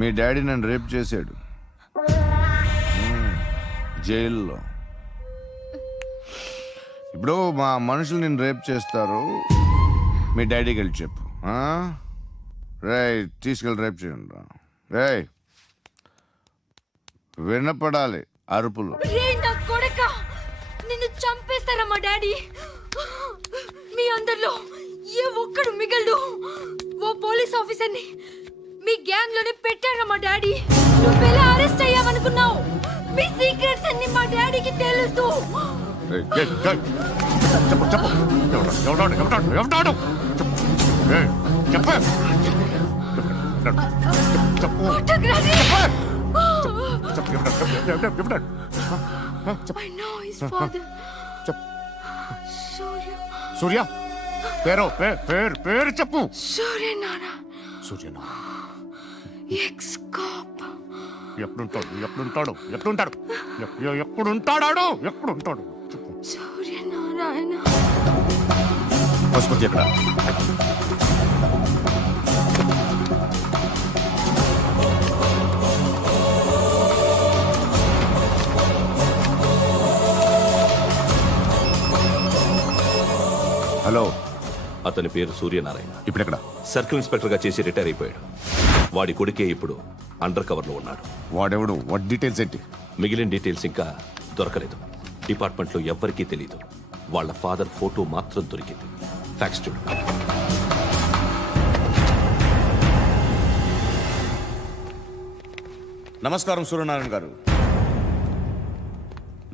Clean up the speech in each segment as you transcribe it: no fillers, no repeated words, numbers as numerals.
మీ daddy నన్ను rape చేశాడు జైల్లో. ఇప్పుడు మా మనుషులు నేను రేప్ చేస్తారు, మీ డాడీకి వెళ్ళి చెప్పు. రేయ్ తీసుకెళ్ళి రేప్ చేయండి. రేయ్ వినపడాలి అరుపులు. నిన్ను చంపేస్తారా మా డాడీ? మీ అందరిలో ఏ ఒక్కడు మిగలడు. ఓ పోలీస్ ఆఫీసర్ని మీ గ్యాంగ్ లోనే పెట్టారా మా డాడీ? నువ్వెలా అరెస్ట్ అయ్యావనుకున్నావు? మీ సీక్రెట్స్ అన్ని మా డాడీకి తెలుసు. I know his father. సూర్య పేరు చెప్పు. సూర్యనారాయణ. సూర్యనారాయణ ఎక్స్-కాప్. ఎప్పుడుంటాడు చెప్పు. సూర్యనారాయణ. పశుపతి ఎక్కడ? హలో, అతని పేరు సూర్యనారాయణ. ఇప్పుడెక్కడ? సర్కిల్ ఇన్స్పెక్టర్ గా చేసి రిటైర్ అయిపోయాడు. వాడి కొడుకే ఇప్పుడు అండర్ కవర్ లో ఉన్నాడు. వాడెవడు? వాట్ డీటెయిల్స్ ఏంటి? మిగిలిన డీటెయిల్స్ ఇంకా దొరకలేదు. డిపార్ట్మెంట్ లో ఎవ్వరికీ తెలియదు. వాళ్ళ ఫాదర్ ఫోటో మాత్రం దొరికింది. ఫ్యాక్స్ చూడు. నమస్కారం సూర్యనారాయణ గారు.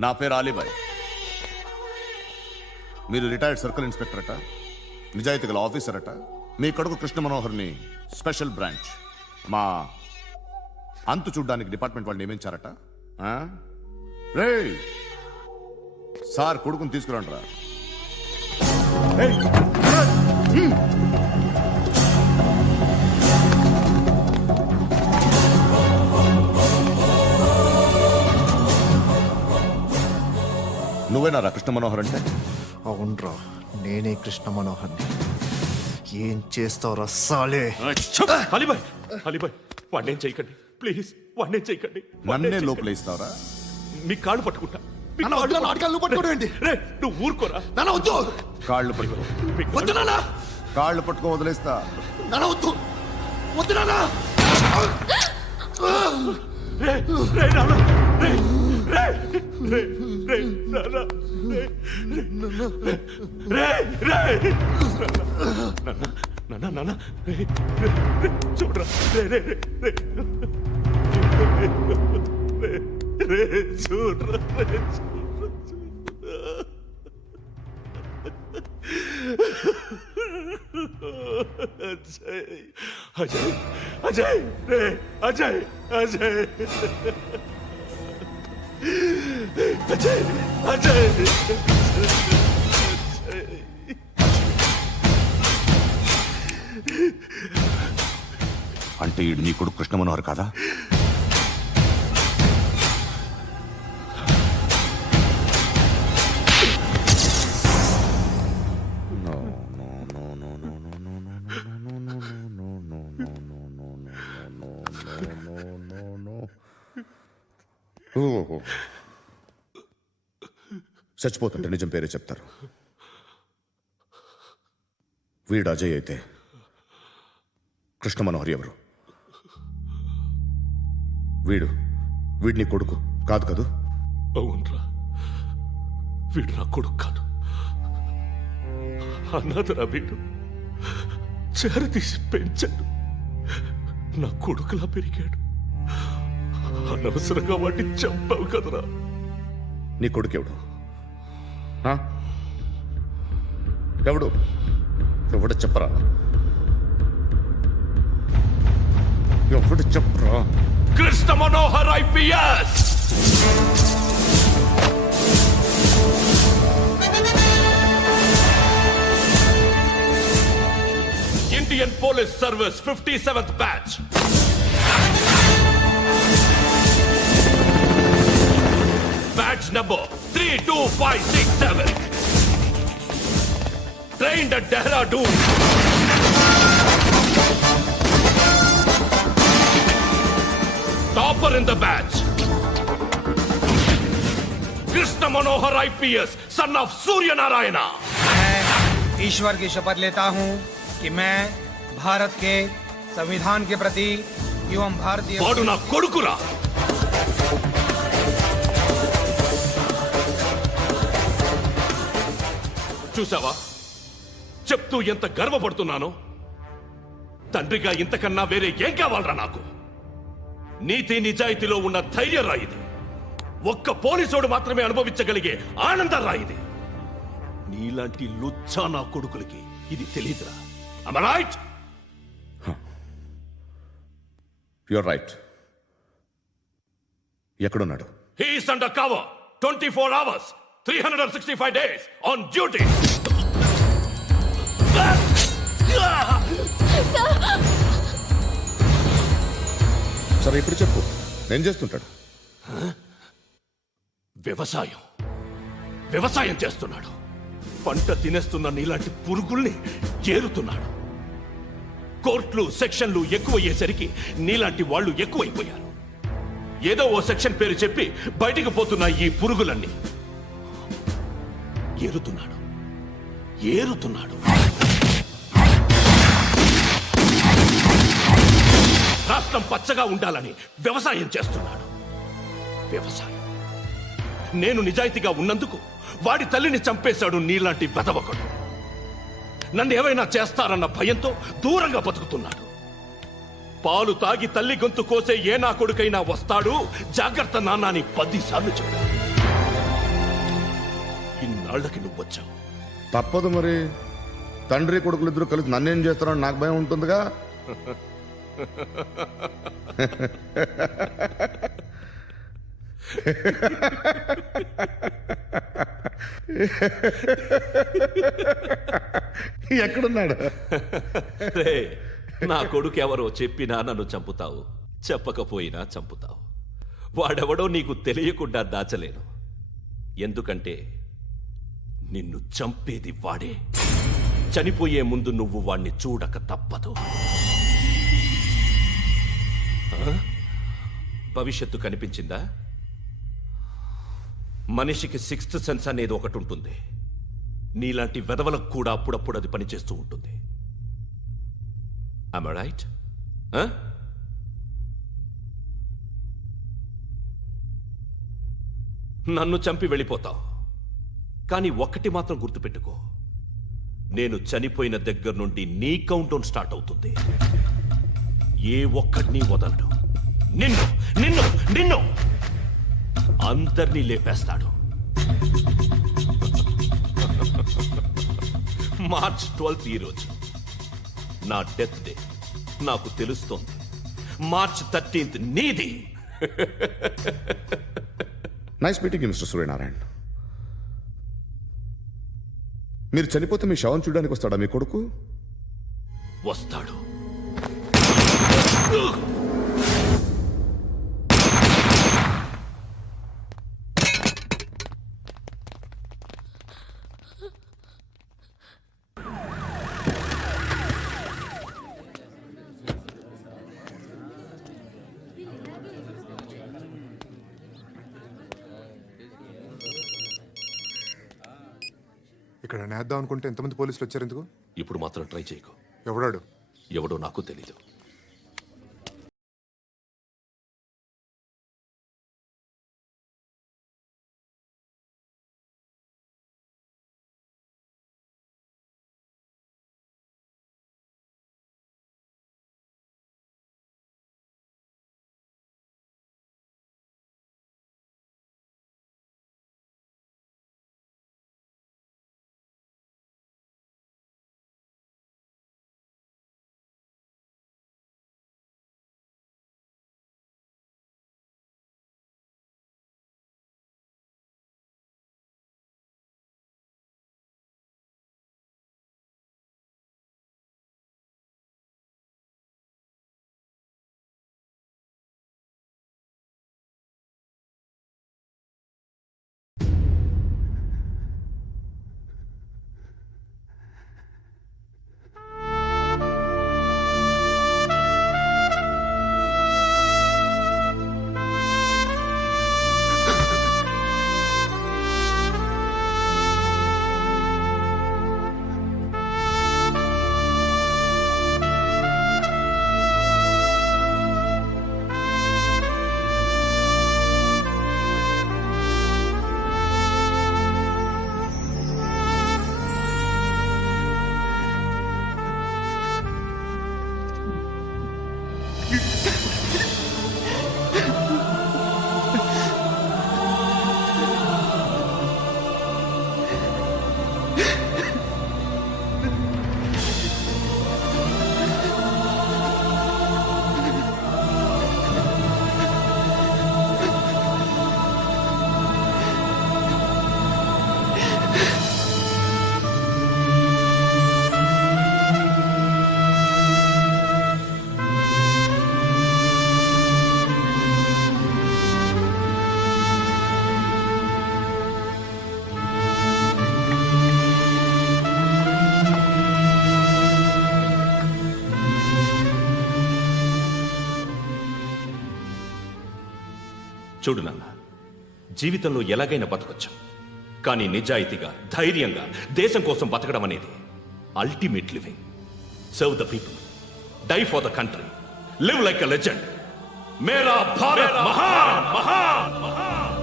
నా పేరు అలీబాయ్. మీరు రిటైర్డ్ సర్కిల్ ఇన్స్పెక్టర్ అట, నిజాయితీ గల ఆఫీసర్ అట. మీ కొడుకు కృష్ణ మనోహర్ని స్పెషల్ బ్రాంచ్ మా అంతు చూడ్డానికి డిపార్ట్మెంట్ వాళ్ళు నియమించారట. రే సార్ కొడుకుని తీసుకురండి రా. నువ్వేనా కృష్ణ మనోహర్ అంటే? అవునరా, నేనే కృష్ణ మనోహర్ని. ఏం చేస్తావురా సాలే? అలీబాయ్, అలీబాయ్ వాడినేం చేయకండి ప్లీజ్, వాడినేం చేయకండి. నన్నే లోపల ఇస్తావరా? మీ కాళ్ళు పట్టుకుంటా. నువ్వు ఊరుకోరా. కాళ్ళు పట్టుకో. కాళ్ళు పట్టుకో వదిలేస్తా. చూడరా చూడరా. అజయ్ అజయ్ రే అజయ్ అజయ్ అజయ్ అజయ్. అంటే ఈడు నీ కొడుకు కృష్ణ మనోహర్ కాదా? చచ్చిపోతుంటే నిజం పేరే చెప్తారు. వీడు అజయ్ అయితే కృష్ణ మనోహర్ ఎవరు? వీడిని కొడుకు కాదు కదూ? అవునరా, వీడు నా కొడుకు కాదు. అన్నదరా వీడు చేరతీసి పెంచాడు. నా కొడుకులా పెరిగాడు. అనవసరంగా వాడిని చంపావు కదరా. నీ కొడుకు ఎవడు? ఎవడు ఎవడు చెప్పరా? ఎవడు చెప్పరా? Krishna Manohar IPS. Indian Police Service 57th batch. Batch number 32567. Trained at Dehradun. in the batch. Krishna Manohar IPS, son of Surya Narayana. मैं ईश्वर की शपथ लेता हूँ कि मैं भारत के संविधान के प्रति एवं भारतीय వాడు నా కొడుకురా. చూసావా చెప్తూ ఎంత గర్వపడుతున్నానో. తండ్రిగా ఇంతకన్నా వేరే ఏం కావాలరా నాకు? నీతి నిజాయితీలో ఉన్న ధైర్యం రా ఇది. ఒక్క పోలీసోడు మాత్రమే అనుభవించగలిగే ఆనందం రా ఇది. నీలాంటి లుచ్చా నా కొడుకులకి ఇది తెలీదురా. Am I right? You're right. ఎక్కడున్నాడు? He is under cover 24 hours 365 days on duty. సరే ఇప్పుడు చెప్పు, ఏం చేస్తుంటాడు? వ్యవసాయం వ్యవసాయం చేస్తున్నాడు. పంట తినేస్తున్న నీలాంటి పురుగుల్ని ఏరుతున్నాడు. కోర్టులు సెక్షన్లు ఎక్కువయ్యేసరికి నీలాంటి వాళ్ళు ఎక్కువైపోయారు. ఏదో ఓ సెక్షన్ పేరు చెప్పి బయటికి పోతున్న ఈ పురుగులన్నీ ఏరుతున్నాడు ఏరుతున్నాడు. రాష్ట్రం పచ్చగా ఉండాలని వ్యవసాయం చేస్తున్నాడు. వ్యవసాయం. నేను నిజాయితీగా ఉన్నందుకు వాడి తల్లిని చంపేశాడు నీలాంటి వెధవకుడు. నన్ను ఏమైనా చేస్తారన్న భయంతో దూరంగా బతుకుతున్నాడు. పాలు తాగి తల్లి గొంతు కోసే ఏ నా కొడుకైనా వస్తాడు, జాగ్రత్త నాన్న అని 10 సార్లు చెప్పాడు. ఇన్నాళ్లకి నువ్వు వచ్చావు. తప్పదు మరి. తండ్రి కొడుకులు ఇద్దరు కలిసి నన్నేం చేస్తారని నాకు భయం ఉంటుందిగా. ఎక్కడున్నాడు? రే, నా కొడుకు ఎవరో చెప్పినా నన్ను చంపుతావు, చెప్పకపోయినా చంపుతావు. వాడెవడో నీకు తెలియకుండా దాచలేను. ఎందుకంటే నిన్ను చంపేది వాడే. చనిపోయే ముందు నువ్వు వాణ్ణి చూడక తప్పదు. ఆ? భవిష్యత్తు కనిపించిందా? మనిషికి 6th సెన్స్ అనేది ఒకటి ఉంటుంది. నీలాంటి వెధవలకు కూడా అప్పుడప్పుడు అది పనిచేస్తూ ఉంటుంది. Am I right? నన్ను చంపి వెళ్ళిపోతావు. కానీ ఒక్కటి మాత్రం గుర్తుపెట్టుకో, నేను చనిపోయిన దగ్గర నుండి నీ కౌంటౌన్ స్టార్ట్ అవుతుంది. ఏ ఒక్కడిని వదలడు. నిన్ను నిన్ను నిన్ను అందరినీ లేపేస్తాడు. మార్చ్ 12th ఈ రోజు నా డెత్ డే. నాకు తెలుస్తోంది. మార్చ్ 13th నీది. Nice meeting you mister Suryanarayan. మీరు చనిపోతే మీ శవం చూడడానికి వస్తాడా మీ కొడుకు? వస్తాడు. ఇక్కడ నేద్దాం అనుకుంటే ఎంతమంది పోలీసులు వచ్చారు ఎందుకు? ఇప్పుడు మాత్రం ట్రై చేయకు. ఎవడాడు? ఎవడో నాకు తెలీదు. చూడు నాన్న, జీవితంలో ఎలాగైనా బతకొచ్చు, కానీ నిజాయితీగా ధైర్యంగా దేశం కోసం బతకడం అనేది ultimate living. Serve the people, die for the country, live like a legend. మేరా భారత్ మహాన్ మహాన్ మహాన్.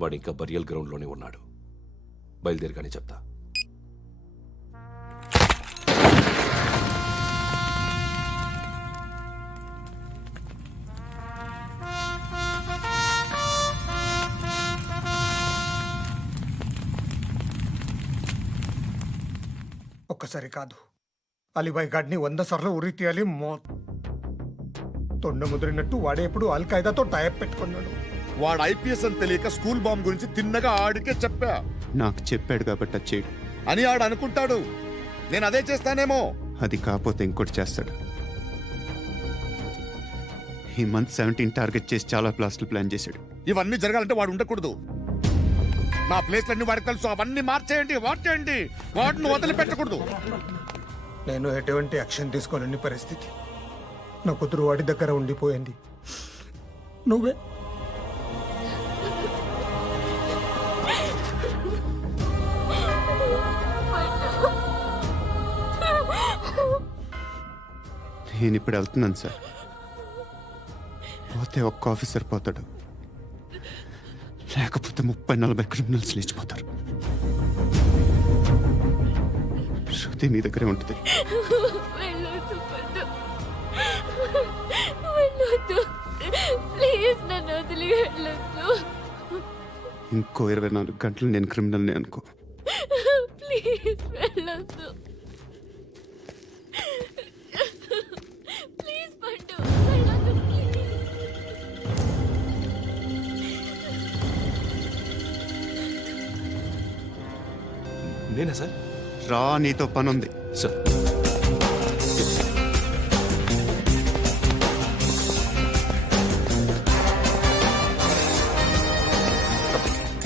వాడు ఇంకా బరియల్ గ్రౌండ్లోనే ఉన్నాడు. బయలుదేరగానే చెప్తా. ఒక్కసారి కాదు, అలీబాయ్ గాడిని 100 సార్లు ఉరి తీయాలి. తొండ ముదిరినట్టు వాడే ఎప్పుడు అల్ ఖైదాతో టైప్ పెట్టుకున్నాడు. వాడు ఐపీఎస్ అని తెలియక స్కూల్ బాంబ్ గురించి తిన్నగా ఆడికే చెప్పా నాకు చెప్పాడు కాబట్టి అది చేయడు. అని ఆడు అనుకుంటాడు. నేను అదే చేస్తానేమో. అది కాకపోతే ఇంకోటి చేస్తాడు. ఈ మంత్ 17 టార్గెట్ చేసి చాలా ప్లాస్టులు ప్లాన్ చేశాడు. ఇవన్నీ జరగాలంటే వాడు ఉండకూడదు. నా ప్లేస్లన్నీ వాడికి తెలుసు. అవన్నీ మార్చేయండి, మార్చేయండి. వాటిని వదిలిపెట్టకూడదు. నేను ఎటువంటి యాక్షన్ తీసుకోలేని పరిస్థితి. నా కూతురు వాడి దగ్గర ఉండిపోయింది. నువ్వే నేను ఇప్పుడు వెళ్తున్నాను సార్. పోతే ఒక్క ఆఫీసర్ పోతాడు, లేకపోతే 30-40 క్రిమినల్స్ లేచిపోతారు. శృతి నీ దగ్గరే ఉంటుంది. వెళ్ళొద్దు పండు, వెళ్ళొద్దు ప్లీజ్, నన్ను వదిలి వెళ్ళొద్దు ఇంకో 24 గంటలు నేను క్రిమినల్ని అనుకో. ప్లీజ్ వెళ్ళొద్దు, ప్లీజ్ పండు వెళ్ళొద్దు ప్లీజ్. నేనా సార్? రా, నీతో పని ఉంది. సార్,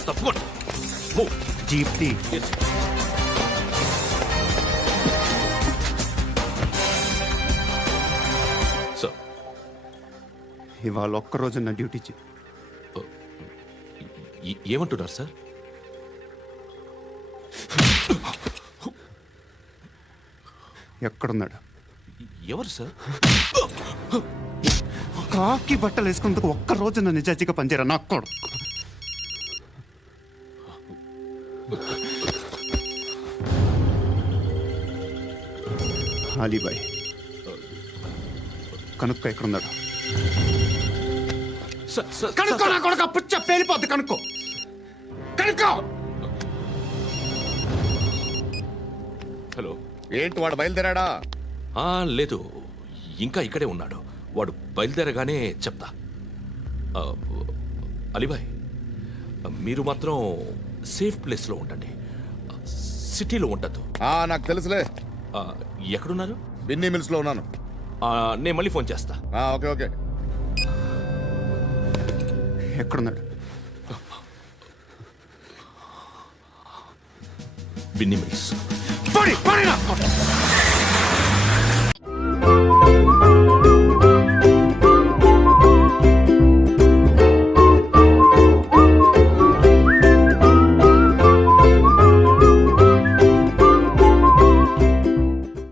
తప్పకుండా. Move. జీప్ తీ. Yes. సార్, ఇవాళ ఒక్కరోజు నా డ్యూటీ చేయి. ఏమంటున్నారు సార్? ఎక్కడున్నాడు? ఎవరు సార్? కాకి బట్టలు వేసుకున్నందుకు ఒక్కరోజు నా నిజాయితీగా పనిచేయరా నా కొడుకు. అలీబాయ్ కనుక్కో, ఎక్కడున్నాడు? కనుక్కో నా కొడుకు. పుచ్చ పేలిపోద్ది. కనుక్కో, కనుక్కో. హలో. ఏంటి వాడు బయలుదేరాడా? లేదు, ఇంకా ఇక్కడే ఉన్నాడు. వాడు బయలుదేరగానే చెప్తా. అలీబాయ్, మీరు మాత్రం సేఫ్ ప్లేస్లో ఉండండి, సిటీలో ఉండద్దు. నాకు తెలుసులే. ఎక్కడున్నారు? బిన్నీ మిల్స్ లో ఉన్నాను. నేను మళ్ళీ ఫోన్ చేస్తా. Okay okay. ఎక్కడున్నాడు? బిన్నీ మిల్స్. పడి పడి నా కొడుకు.